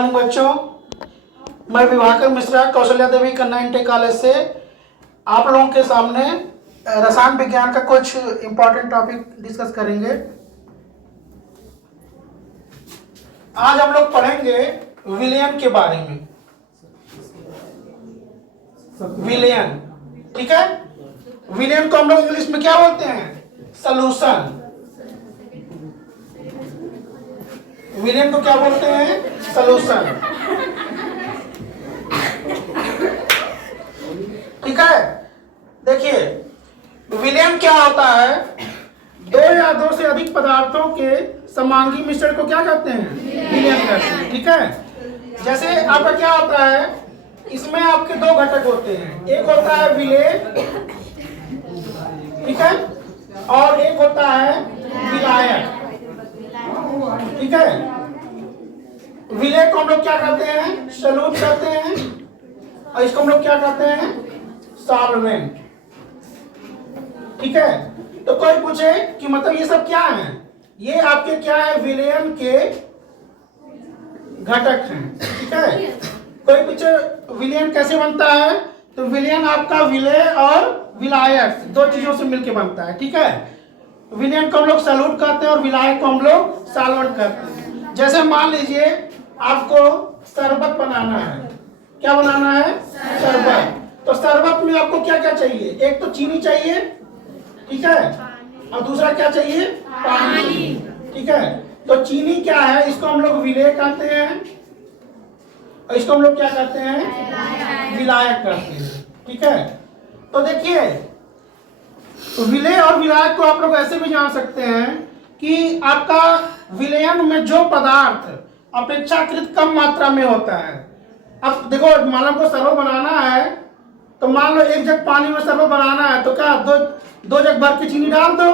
Morning बच्चों, मैं विभाकर मिश्रा कौशल्या देवी कन्या इंटर कॉलेज से आप लोगों के सामने रसायन विज्ञान का कुछ इम्पोर्टेंट टॉपिक डिस्कस करेंगे। आज हम लोग पढ़ेंगे विलयन के बारे में। विलयन, ठीक है। विलयन को हम लोग इंग्लिश में क्या बोलते हैं? सॉल्यूशन। विलयन को क्या बोलते हैं? सॉल्यूशन, ठीक है। देखिए, विलयन क्या होता है? दो या दो से अधिक पदार्थों के समांगी मिश्रण को क्या कहते हैं? विलयन कहते हैं, ठीक है। जैसे आपका क्या होता है, इसमें आपके दो घटक होते हैं, एक होता है विलेय, ठीक है, और एक होता है विलायक, ठीक है। विलेय को हम लोग क्या कहते हैं? सॉल्यूट कहते हैं, और इसको हम लोग क्या कहते हैं? सॉल्वेंट, ठीक है। तो कोई पूछे कि मतलब ये सब क्या है? ये आपके क्या है? विलयन के घटक हैं, ठीक है। कोई पूछे विलयन कैसे बनता है, तो विलयन आपका विलेय और विलायक दो चीजों से मिलकर बनता है, ठीक है। विलयन को हम लोग सॉल्यूट कहते हैं और विलायक को हम लोग सॉल्वेंट कहते हैं। जैसे मान लीजिए आपको शरबत बनाना है। क्या बनाना है? शरबत। तो शरबत में आपको क्या क्या चाहिए? एक तो चीनी चाहिए, ठीक है, और दूसरा क्या चाहिए? पानी, ठीक है। तो चीनी क्या है? इसको हम लोग विलेय कहते हैं, और इसको हम लोग क्या कहते हैं? विलायक कहते हैं, ठीक है। तो देखिए, विलेय और विलायक को आप लोग ऐसे भी जान सकते हैं कि आपका विलयन में जो पदार्थ अपेक्षाकृत कम मात्रा में होता है। अब देखो, मान लो शरबत बनाना है, तो मान लो एक जग पानी में शरबत बनाना है, तो क्या दो जग भर के चीनी डाल दो,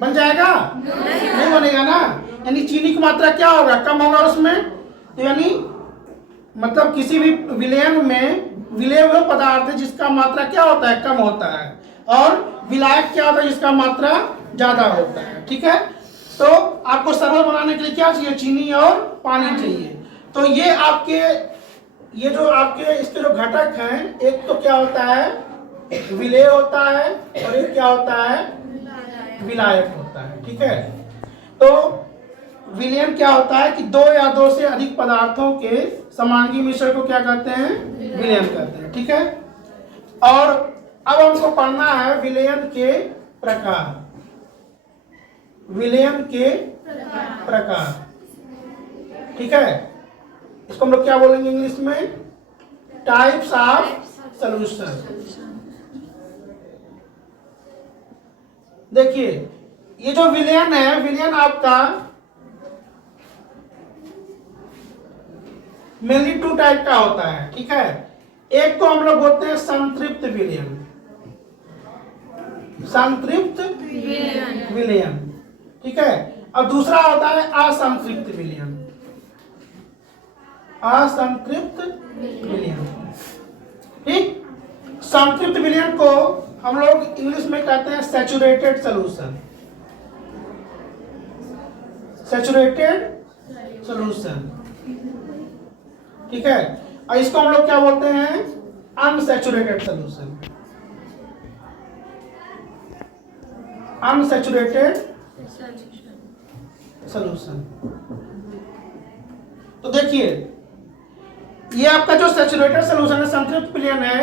बन जाएगा? नहीं बनेगा ना। यानी चीनी की मात्रा क्या होगा? कम होगा उसमें। तो यानी मतलब किसी भी विलयन में विलेय वो पदार्थ है जिसका मात्रा क्या होता है? कम होता है, और विलायक क्या होता है? जिसका मात्रा ज्यादा होता है, ठीक है। तो आपको शरबत बनाने के लिए क्या चाहिए? चीनी और पानी चाहिए। तो ये जो आपके इसके जो घटक हैं, एक तो क्या होता है? विलेय होता है, और एक क्या होता है? विलायक होता है, ठीक है। तो विलयन क्या होता है कि दो या दो से अधिक पदार्थों के समांगी मिश्रण को क्या कहते हैं? विलयन कहते हैं, ठीक है। और अब हमको पढ़ना है विलयन के प्रकार। विलयन के प्रकार, ठीक है। इसको हम लोग क्या बोलेंगे इंग्लिश में? Types of solution. देखिए, ये जो विलयन है, विलयन आपका मेनली टू टाइप का होता है, ठीक है। एक को हम लोग बोलते हैं संतृप्त विलयन, संतृप्त विलयन, ठीक है। और दूसरा होता है असंतृप्त विलयन, असंतृप्त विलयन, ठीक। संतृप्त विलयन को हम लोग इंग्लिश में कहते हैं सैचुरेटेड सॉल्यूशन, सैचुरेटेड सॉल्यूशन, ठीक है। और इसको हम लोग क्या बोलते हैं? Unsaturated solution, unsaturated solution. तो देखिए, ये आपका जो सैचुरेटेड सॉल्यूशन है, संतृप्त विलयन है,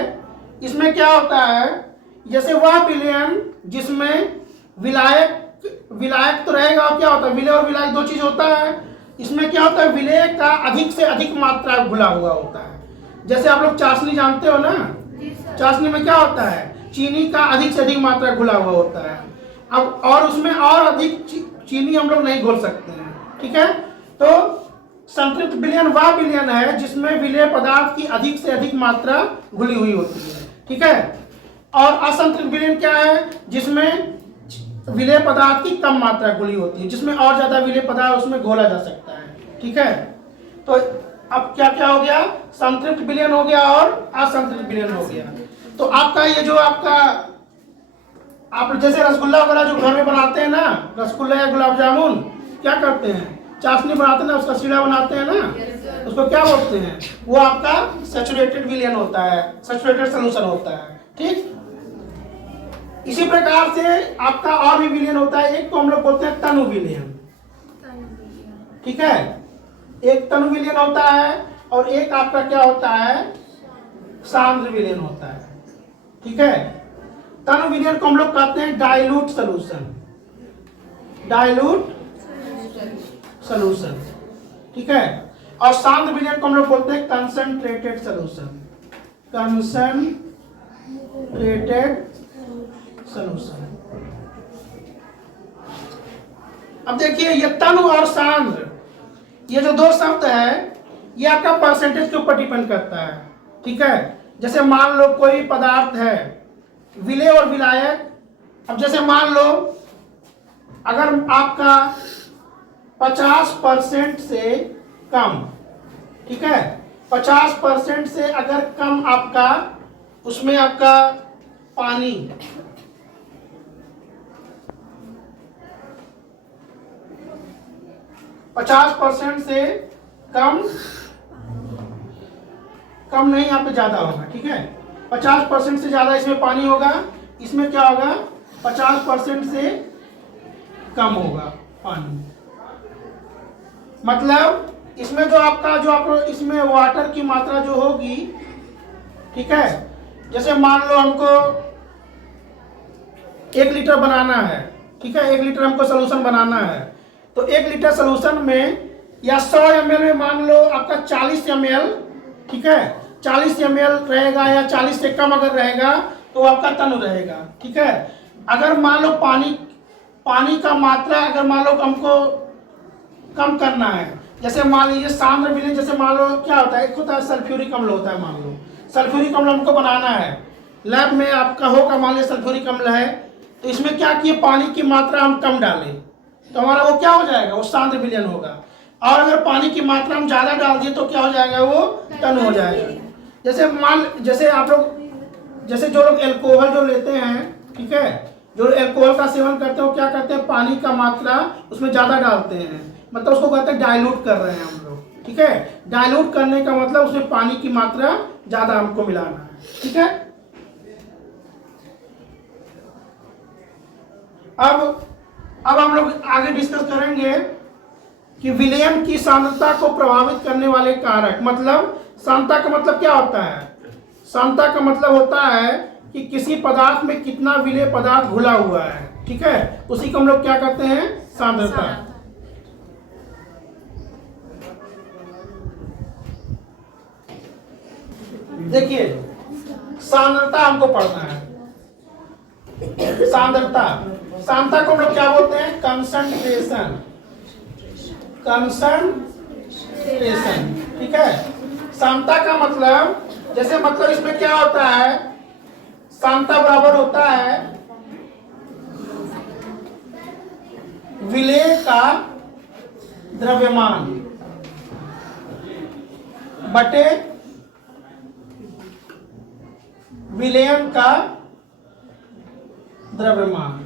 इसमें क्या होता है? जैसे वह विलयन जिसमें विलायक तो रहेगा, और क्या होता है? विलेय और विलायक दो चीज होता है। इसमें क्या होता है? विलेय का अधिक से अधिक मात्रा घुला हुआ होता है। जैसे आप लोग चाशनी जानते हो ना, चाशनी में क्या होता है? चीनी का अधिक से अधिक मात्रा घुला हुआ होता है। अब और उसमें और अधिक चीनी हम लोग नहीं घोल सकते हैं, ठीक है। तो संतृप्त विलयन वह विलयन है जिसमें विलेय पदार्थ की अधिक से अधिक मात्रा घुली हुई होती है, ठीक है। और असंतृप्त विलयन क्या है? जिसमें विलेय पदार्थ की कम मात्रा घुली होती है, जिसमें और ज्यादा विलेय पदार्थ उसमें घोला जा सकता है, ठीक है। तो अब क्या क्या हो गया? संतृप्त विलयन हो गया और असंतृप्त विलयन हो गया। तो आपका ये जो आपका आप जैसे रसगुल्ला वगैरह जो घर में बनाते हैं ना, रसगुल्ला या गुलाब जामुन, क्या करते हैं? चाशनी बनाते हैं ना, उसका सीढ़ा बनाते हैं ना, उसको क्या बोलते हैं? वो आपका सैचुरेटेड विलियन होता है, सैचुरेटेड सॉल्यूशन होता है। ठीक, इसी प्रकार से आपका और भी विलियन होता है। एक को हम लोग बोलते हैं तनु विलियन। ठीक है, एक तनु विलियन होता है और एक आपका क्या होता है? सांद्र विलियन होता है। ठीक है, तनु विलियन को हम लोग कहते हैं डाइल्यूट सॉल्यूशन, डाइल्यूट सॉल्यूशन। ठीक है, और सांद्र विलियन को हम लोग बोलते हैं कंसंट्रेटेड सॉल्यूशन, कंसंट्रेटेड सॉल्यूशन। अब देखिए, ये तनु और सांद्र, ये जो दो शब्द है, ये आपका परसेंटेज के ऊपर डिपेंड करता है। ठीक है, जैसे मान लो कोई पदार्थ है विलेय और विलायक। अब जैसे मान लो अगर आपका 50% से कम, ठीक है, 50% से अगर कम आपका, उसमें आपका पानी, %50 से कम, कम नहीं, यहाँ पे ज्यादा होगा। ठीक है, 50% से ज्यादा इसमें पानी होगा, इसमें क्या होगा? 50% से कम होगा पानी। मतलब इसमें जो आपका, जो आप इसमें वाटर की मात्रा जो होगी, ठीक है, जैसे मान लो हमको 1 लीटर बनाना है। ठीक है, 1 लीटर हमको सोल्यूशन बनाना है, तो 1 लीटर सोल्यूशन में या 100 ml में मान लो आपका 40 ml, ठीक है, 40 ml रहेगा, या 40 से कम अगर रहेगा तो आपका तनु रहेगा। ठीक है, अगर मान लो पानी का मात्रा अगर मान लो हमको कम करना है, जैसे मान लीजिए सांद्र विलियन, जैसे मान लो क्या होता है, एक होता है सल्फ्यूरिक अम्ल होता है। मान लो सल्फ्यूरिक अम्ल हमको बनाना है, लैब में आपका होगा, मान लीजिए सल्फ्यूरिक अम्ल है, तो इसमें क्या किए, पानी की मात्रा हम कम डालें तो हमारा वो क्या हो जाएगा? वो सांद्र विलियन होगा। और अगर पानी की मात्रा हम ज्यादा डाल दिए तो क्या हो जाएगा? वो तनु हो जाएगा। जैसे आप लोग, जैसे जो लोग एल्कोहल जो लेते हैं, ठीक है, जो एल्कोहल का सेवन करते हैं, वो क्या करते हैं? पानी का मात्रा उसमें ज्यादा डालते हैं, मतलब उसको कहते हैं डाइल्यूट कर रहे हैं हम लोग। ठीक है, डाइल्यूट करने का मतलब उसमें पानी की मात्रा ज्यादा हमको मिलाना है। ठीक है, अब हम लोग आगे डिस्कस करेंगे कि विलयन की सांद्रता को प्रभावित करने वाले कारक। मतलब सांद्रता का मतलब क्या होता है? सांद्रता का मतलब होता है कि किसी पदार्थ में कितना विलेय पदार्थ घुला हुआ है। ठीक है, उसी को हम लोग क्या कहते हैं? सांद्रता। देखिए, सांद्रता हमको पढ़ना है। सांद्रता को हम लोग क्या बोलते हैं? Concentration, concentration. ठीक है, सांद्रता का मतलब, जैसे मतलब इसमें क्या होता है? सांद्रता बराबर होता है विलेय का द्रव्यमान बटे विलयन का द्रव्यमान।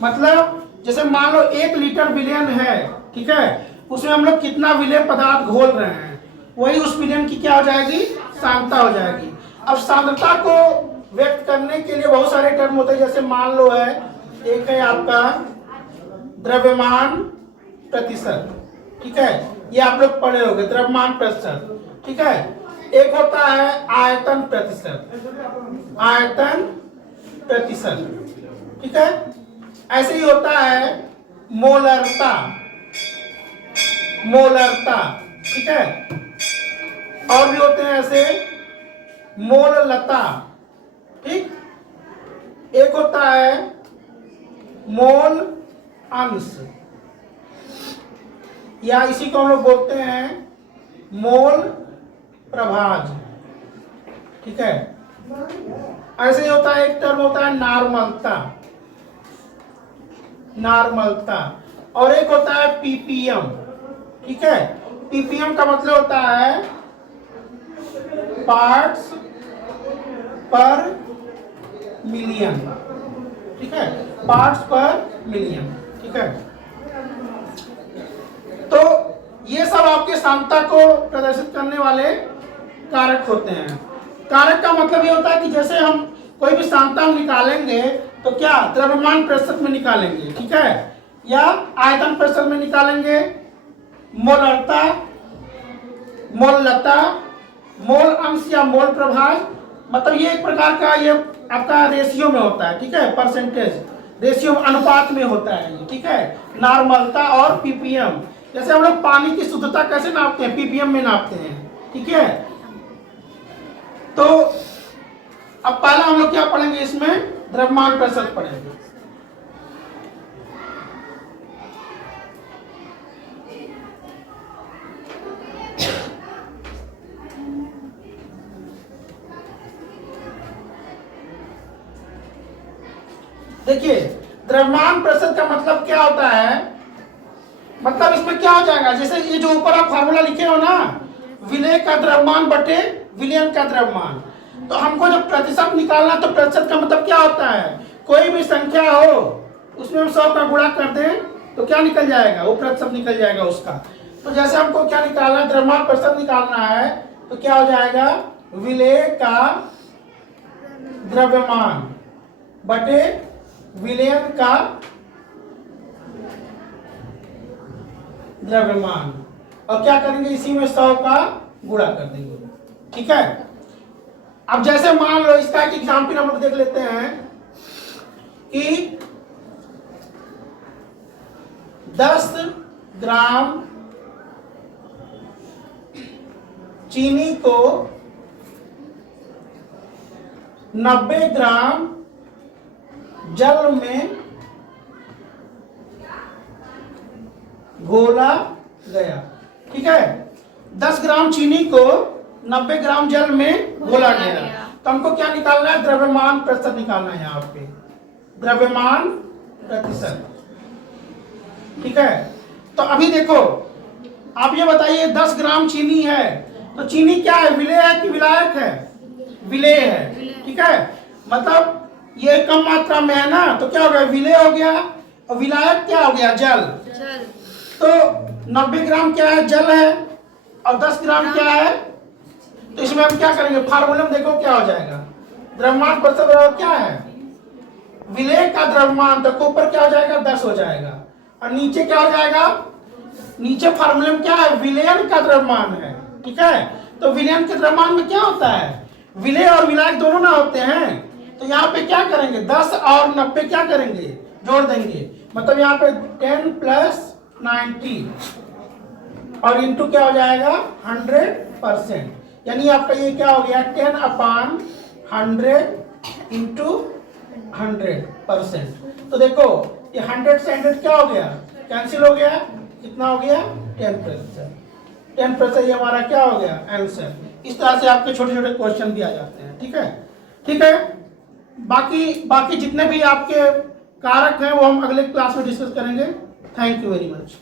मतलब जैसे मान लो 1 लीटर विलयन है, ठीक है, उसमें हम लोग कितना विलेय पदार्थ घोल रहे हैं, वही उस विलयन की क्या हो जाएगी? सांद्रता हो जाएगी। अब सांद्रता को व्यक्त करने के लिए बहुत सारे टर्म होते हैं। जैसे मान लो है, एक है आपका द्रव्यमान प्रतिशत, ठीक है, ये आप लोग पढ़े होंगे, द्रव्यमान प्रतिशत। ठीक है, एक होता है आयतन प्रतिशत, आयतन प्रतिशत। ठीक है, ऐसे ही होता है मोलरता, मोलरता। ठीक है, और भी होते हैं ऐसे मोललता। ठीक, एक होता है मोल अंश, या इसी को हम लोग बोलते हैं मोल प्रभाज। ठीक है, ऐसे ही होता है, एक टर्म होता है नॉर्मलता, नॉर्मलता, और एक होता है पीपीएम। ठीक है, पीपीएम का मतलब होता है पार्ट्स पर मिलियन। ठीक है, पार्ट्स पर मिलियन। ठीक है, तो ये सब आपके सांद्रता को प्रदर्शित करने वाले कारक होते हैं। कारक का मतलब ये होता है कि जैसे हम कोई भी सांद्रता निकालेंगे तो क्या द्रव्यमान प्रतिशत में निकालेंगे, ठीक है, या आयतन प्रतिशत में निकालेंगे, मोलरता, मोललता, मोल अंश या मोल प्रभाव, मतलब ये एक प्रकार का ये आपका रेशियो में होता है, ठीक है, परसेंटेज रेशियो अनुपात में होता है ये, ठीक है, नॉर्मलता और पीपीएम। जैसे हम लोग पानी की शुद्धता कैसे नापते हैं, पीपीएम में नापते हैं, ठीक है। तो अब पहला हम लोग क्या पढ़ेंगे, इसमें द्रव्यमान प्रतिशत पढ़ेंगे। देखिए द्रव्यमान प्रतिशत का मतलब क्या होता है, मतलब इसमें क्या हो जाएगा, जैसे ये जो ऊपर आप फार्मूला लिखे हो ना, विलेय का द्रव्यमान बटे विलयन का द्रव्यमान, तो हमको जब प्रतिशत निकालना तो प्रतिशत का मतलब क्या होता है, कोई भी संख्या हो उसमें हम 100 का गुणा कर दें तो क्या निकल जाएगा, वो प्रतिशत निकल जाएगा उसका। तो जैसे हमको क्या निकालना है, द्रव्यमान प्रतिशत निकालना है, तो क्या हो जाएगा, विलेय का द्रव्यमान बटे विलयन का द्रव्यमान, और क्या करेंगे, इसी में 100 का गुणा कर देंगे, ठीक है। अब जैसे मान लो इसका एक एग्जाम्पल हम लोग देख लेते हैं कि 10 ग्राम चीनी को 90 ग्राम जल में घोला गया, ठीक है। 10 ग्राम चीनी को 90 ग्राम जल में घोला गया, तो हमको क्या निकालना है, द्रव्यमान प्रतिशत निकालना है यहाँ पे, द्रव्यमान प्रतिशत, ठीक है। तो अभी देखो आप ये बताइए 10 ग्राम चीनी है, तो चीनी क्या है, विलेय है कि विलायक है, विलेय है, ठीक है, मतलब ये कम मात्रा में है ना, तो क्या हो गया, विलेय हो गया, और विलायक क्या हो गया, जल। तो 90 ग्राम क्या है, जल है, और 10 ग्राम क्या है, तो इसमें हम क्या करेंगे, फार्मूला में देखो क्या हो जाएगा, द्रव्यमान प्रतिशत बराबर क्या है, विलेय का द्रव्यमान, तो ऊपर क्या हो जाएगा, 10 हो जाएगा, और नीचे क्या हो जाएगा, नीचे फार्मूले में क्या है, विलयन का द्रव्यमान है, ठीक है। तो विलयन के द्रव्यमान में क्या होता है, विलेय और विलायक दोनों ना होते हैं, तो यहाँ पे क्या करेंगे, 10 और 90 क्या करेंगे, जोड़ देंगे, मतलब यहाँ पे 10 + 90 और इंटू क्या हो जाएगा, 100%, यानी आपका ये क्या हो गया, 10/100 इंटू 100%। तो देखो ये 100 से 100 क्या हो गया, कैंसिल हो गया, कितना हो गया, 10%। 10% ये हमारा क्या हो गया, आंसर। इस तरह से आपके छोटे छोटे क्वेश्चन भी आ जाते हैं, ठीक है, ठीक है। बाकी जितने भी आपके कारक हैं वो हम अगले क्लास में डिस्कस करेंगे। Thank you very much.